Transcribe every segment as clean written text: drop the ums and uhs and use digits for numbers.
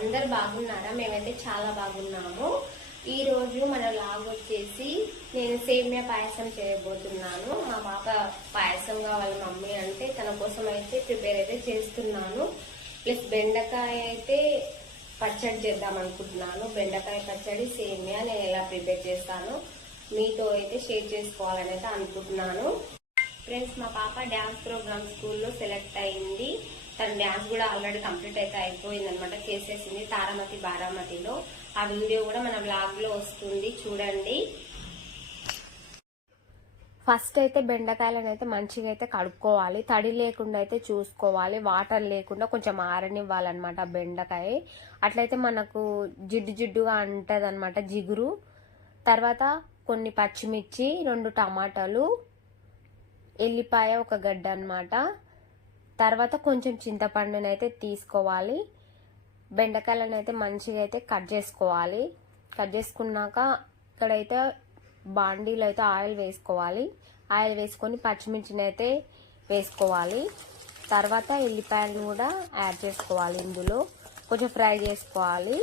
అందరు బాగున్నారా? మేమైతే చాలా బాగున్నాము. ఈ రోజు మన లాగ్ వచ్చేసి నేను సేమియా పాయసం చేయబోతున్నాను. మా పాప పాయసం కావాలి మమ్మీ అంటే తన కోసం అయితే ప్రిపేర్ అయితే చేస్తున్నాను. ప్లస్ బెండకాయ అయితే పచ్చడి చేద్దాం అనుకుంటున్నాను. బెండకాయ పచ్చడి సేమియా నేను ఎలా ప్రిపేర్ చేస్తాను మీతో అయితే షేర్ చేసుకోవాలని అయితే అనుకుంటున్నాను. ఫ్రెండ్స్, మా పాప డ్యాన్స్ ప్రోగ్రామ్ స్కూల్లో సెలెక్ట్ అయింది. తన డ్యాన్స్ కూడా ఆల్రెడీ కంప్లీట్ అయితే అయిపోయింది అనమాట, చేసేసింది తారామతి బారామతిలో. ఆ వీడియో కూడా మన బ్లాగ్ లో వస్తుంది, చూడండి. ఫస్ట్ అయితే బెండకాయలను అయితే మంచిగా అయితే కడుక్కోవాలి, తడి లేకుండా అయితే చూసుకోవాలి, వాటర్ లేకుండా కొంచెం ఆరనివ్వాలన్నమాట బెండకాయ. అట్లయితే మనకు జిడ్డు జిడ్డుగా అంటది అనమాట జిగురు. తర్వాత కొన్ని పచ్చిమిర్చి, 2 టమాటాలు, ఎల్లిపాయ ఒక గడ్డ అన్నమాట. తర్వాత కొంచెం చింతపండుని అయితే తీసుకోవాలి. బెండకాయలను అయితే మంచిగా అయితే కట్ చేసుకోవాలి. కట్ చేసుకున్నాక ఇక్కడైతే బాండీలో అయితే ఆయిల్ వేసుకోవాలి. ఆయిల్ వేసుకొని పచ్చిమిర్చిని అయితే వేసుకోవాలి. తర్వాత ఎల్లిపాయలను కూడా యాడ్ చేసుకోవాలి. ఇందులో కొంచెం ఫ్రై చేసుకోవాలి.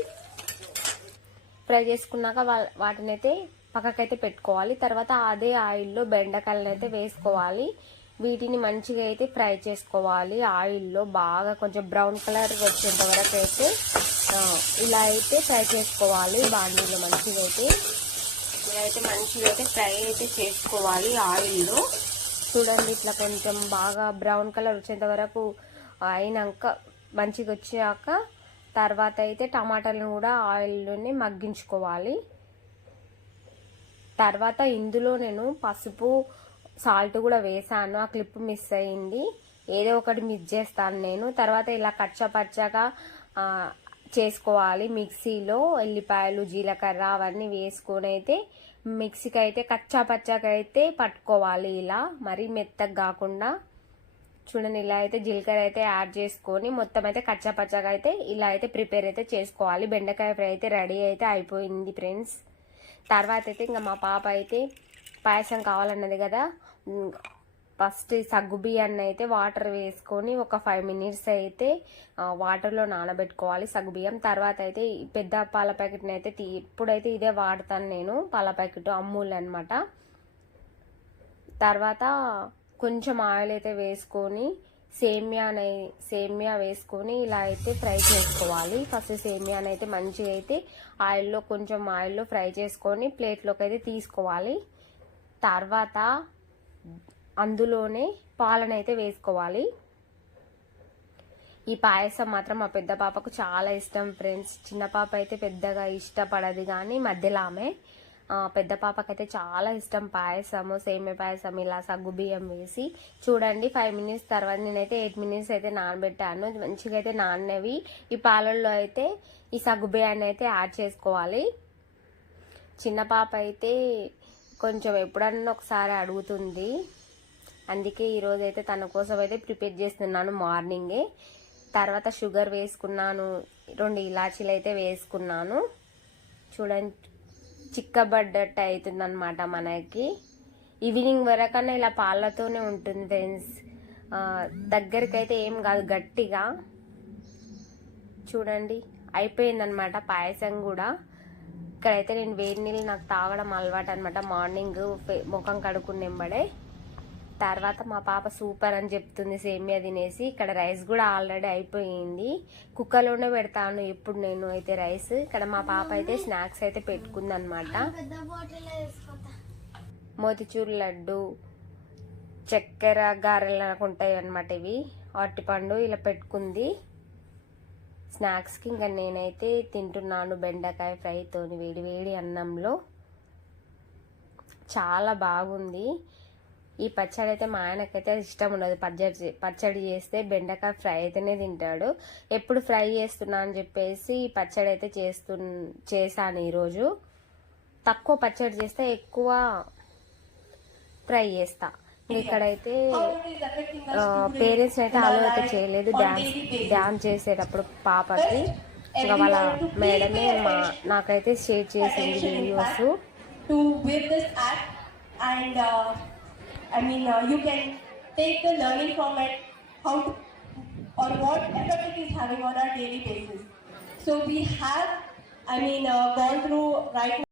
ఫ్రై చేసుకున్నాక వాటిని అయితే పక్కకైతే పెట్టుకోవాలి. తర్వాత అదే ఆయిల్లో బెండకాయలను అయితే వేసుకోవాలి. వీటిని మంచిగా అయితే ఫ్రై చేసుకోవాలి ఆయిల్లో, బాగా కొంచెం బ్రౌన్ కలర్ వచ్చేంత వరకు అయితే ఇలా అయితే ఫ్రై చేసుకోవాలి. బాండీలో మంచిగా అయితే ఇలా అయితే మంచిగా అయితే ఫ్రై అయితే చేసుకోవాలి ఆయిల్లో. చూడండి, ఇట్లా కొంచెం బాగా బ్రౌన్ కలర్ వచ్చేంత వరకు అయినాక మంచిగా వచ్చాక తర్వాత అయితే టమాటాలను కూడా ఆయిల్లోనే మగ్గించుకోవాలి. తర్వాత ఇందులో నేను పసుపు, సాల్ట్ కూడా వేసాను. ఆ క్లిప్ మిస్ అయింది, ఏదో ఒకటి మిస్ చేస్తాను నేను. తర్వాత ఇలా కచ్చపచ్చగా చేసుకోవాలి. మిక్సీలో ఎల్లిపాయలు, జీలకర్ర అవన్నీ వేసుకొని అయితే మిక్సీకి అయితే కచ్చాపచ్చగా అయితే పట్టుకోవాలి. ఇలా మరీ మెత్తగా కాకుండా. చూడండి, ఇలా అయితే జీలకర్ర అయితే యాడ్ చేసుకొని మొత్తం అయితే కచ్చాపచ్చగా అయితే ఇలా అయితే ప్రిపేర్ అయితే చేసుకోవాలి. బెండకాయ ఫ్రై అయితే రెడీ అయితే అయిపోయింది ఫ్రెండ్స్. తర్వాత అయితే ఇంకా మా పాప అయితే పాయసం కావాలన్నది కదా, ఫస్ట్ సగ్గుబియ్యాన్ని అయితే వాటర్ వేసుకొని ఒక 5 minutes అయితే వాటర్లో నానబెట్టుకోవాలి సగ్గుబియ్యం. తర్వాత అయితే పెద్ద పాల ప్యాకెట్ని అయితే ఇప్పుడైతే ఇదే వాడతాను నేను, పాల ప్యాకెట్ అమూల్ అనమాట. తర్వాత కొంచెం ఆయిల్ అయితే వేసుకొని సేమియా వేసుకొని ఇలా అయితే ఫ్రై చేసుకోవాలి. ఫస్ట్ సేమియాని అయితే మంచిగా అయితే కొంచెం ఆయిల్లో ఫ్రై చేసుకొని ప్లేట్లోకి అయితే తీసుకోవాలి. తర్వాత అందులోనే పాలను అయితే వేసుకోవాలి. ఈ పాయసం మాత్రం మా పెద్ద పాపకు చాలా ఇష్టం ఫ్రెండ్స్. చిన్న పాప అయితే పెద్దగా ఇష్టపడదు, కానీ మధ్యలో ఆమె పెద్ద పాపకైతే చాలా ఇష్టం పాయసము, సేమియా పాయసం ఇలా సగ్గుబియ్యం వేసి. చూడండి, 5 minutes తర్వాత నేనైతే 8 minutes అయితే నానబెట్టాను. మంచిగా అయితే నానవి ఈ పాలల్లో అయితే ఈ సగ్గుబియ్యాన్ని అయితే యాడ్ చేసుకోవాలి. చిన్న పాప అయితే కొంచెం ఎప్పుడన్నా ఒకసారి అడుగుతుంది, అందుకే ఈరోజు అయితే తన కోసం అయితే ప్రిపేర్ చేస్తున్నాను మార్నింగే. తర్వాత షుగర్ వేసుకున్నాను, 2 ఇలాచీలు అయితే వేసుకున్నాను. చూడండి, చిక్కబడ్డట్టు అవుతుంది అనమాట మనకి. ఈవినింగ్ వరకన్నా ఇలా పాలతోనే ఉంటుంది ఫ్రెండ్స్, దగ్గరికైతే ఏం కాదు గట్టిగా. చూడండి, అయిపోయిందనమాట పాయసం కూడా. ఇక్కడైతే నేను వేడి నీళ్ళు నాకు తాగడం అలవాటు అనమాట, మార్నింగ్ ముఖం కడుక్కునేంబడే. తర్వాత మా పాప సూపర్ అని చెప్తుంది సేమియా తినేసి. ఇక్కడ రైస్ కూడా ఆల్రెడీ అయిపోయింది, కుక్కర్లోనే పెడతాను ఎప్పుడు నేను అయితే రైస్. ఇక్కడ మా పాప అయితే స్నాక్స్ అయితే పెట్టుకుంది అనమాట. మోతిచూర్ లడ్డు, చక్కెర గారెలు ఉంటాయి అనమాట ఇవి, అరటిపండు ఇలా పెట్టుకుంది స్నాక్స్కి. ఇంకా నేనైతే తింటున్నాను బెండకాయ ఫ్రైతోని వేడి వేడి అన్నంలో. చాలా బాగుంది ఈ పచ్చడి అయితే. మా ఆయనకైతే ఇష్టం ఉండదు పచ్చడి చేస్తే, బెండకాయ ఫ్రై అయితేనే తింటాడు. ఎప్పుడు ఫ్రై చేస్తున్నా అని చెప్పేసి పచ్చడి అయితే చేశాను ఈరోజు. తక్కువ పచ్చడి చేస్తే ఎక్కువ ఫ్రై చేస్తా. ఇక్కడైతే పేరెంట్స్ అయితే అలో అయితే చేయలేదు డాన్స్ చేసేటప్పుడు పాపకి. ఇంకా వాళ్ళ మేడమే నాకైతే షేర్ చేసింది videos. You can take the learning from it, how to, or what effect it is having on our daily basis. So we have, gone through right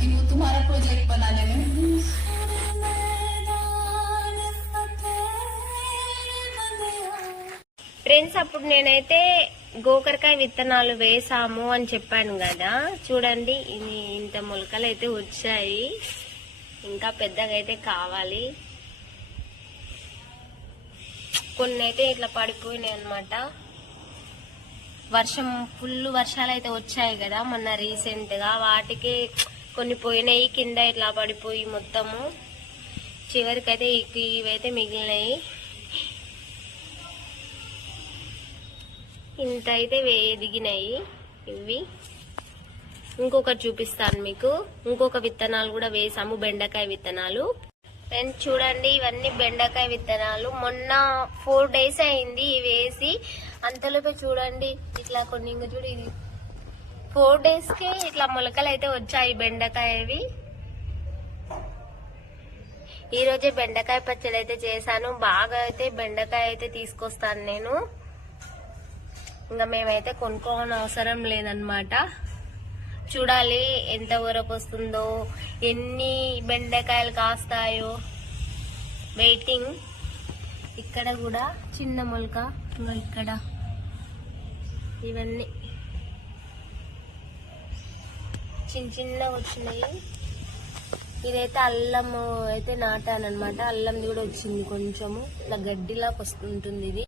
करती हूँ, तुम्हारा प्रोजेक्ट बनाने में। ఫ్రెండ్స్, అప్పుడు నేనైతే గోకరకాయ విత్తనాలు వేసాము అని చెప్పాను కదా, చూడండి ఇది ఇంత మొలకలు అయితే వచ్చాయి, ఇంకా పెద్దగా అయితే కావాలి. కొన్ని అయితే ఇట్లా పడిపోయినాయి అన్నమాట. ఫుల్ వర్షాలు అయితే వచ్చాయి కదా మొన్న రీసెంట్ గా, వాటికి కొన్ని పోయినాయి కింద ఇట్లా పడిపోయి మొత్తము. చివరికైతే ఇవైతే మిగిలినాయి. ఇంత అయితే ఎదిగినాయి ఇవి. ఇంకొకటి చూపిస్తాను మీకు. ఇంకొక విత్తనాలు కూడా వేసాము, బెండకాయ విత్తనాలు. ఫ్రెండ్స్ చూడండి, ఇవన్నీ బెండకాయ విత్తనాలు. మొన్న 4 days అయింది ఇవి వేసి. అంతలోపే చూడండి ఇట్లా కొన్ని, ఇంకా చూడు ఇది 4 days కే ఇట్లా మొలకలు అయితే వచ్చాయి బెండకాయవి. ఈ రోజే బెండకాయ పచ్చడి అయితే చేశాను. బాగా అయితే బెండకాయ అయితే తీసుకొస్తాను నేను. ఇంకా మేమైతే కొనుక్కోని అవసరం లేదన్నమాట. చూడాలి ఎంత వరకు వస్తుందో, ఎన్ని బెండకాయలు కాస్తాయో, వెయిటింగ్. ఇక్కడ కూడా చిన్న మొలక, ఇంకా ఇక్కడ ఇవన్నీ చిన్న వచ్చినాయి. ఇదైతే అల్లం అయితే నాటానమాట. అల్లంది కూడా వచ్చింది కొంచెము, ఇట్లా గడ్డిలాగా వస్తుంటుంది ఇది.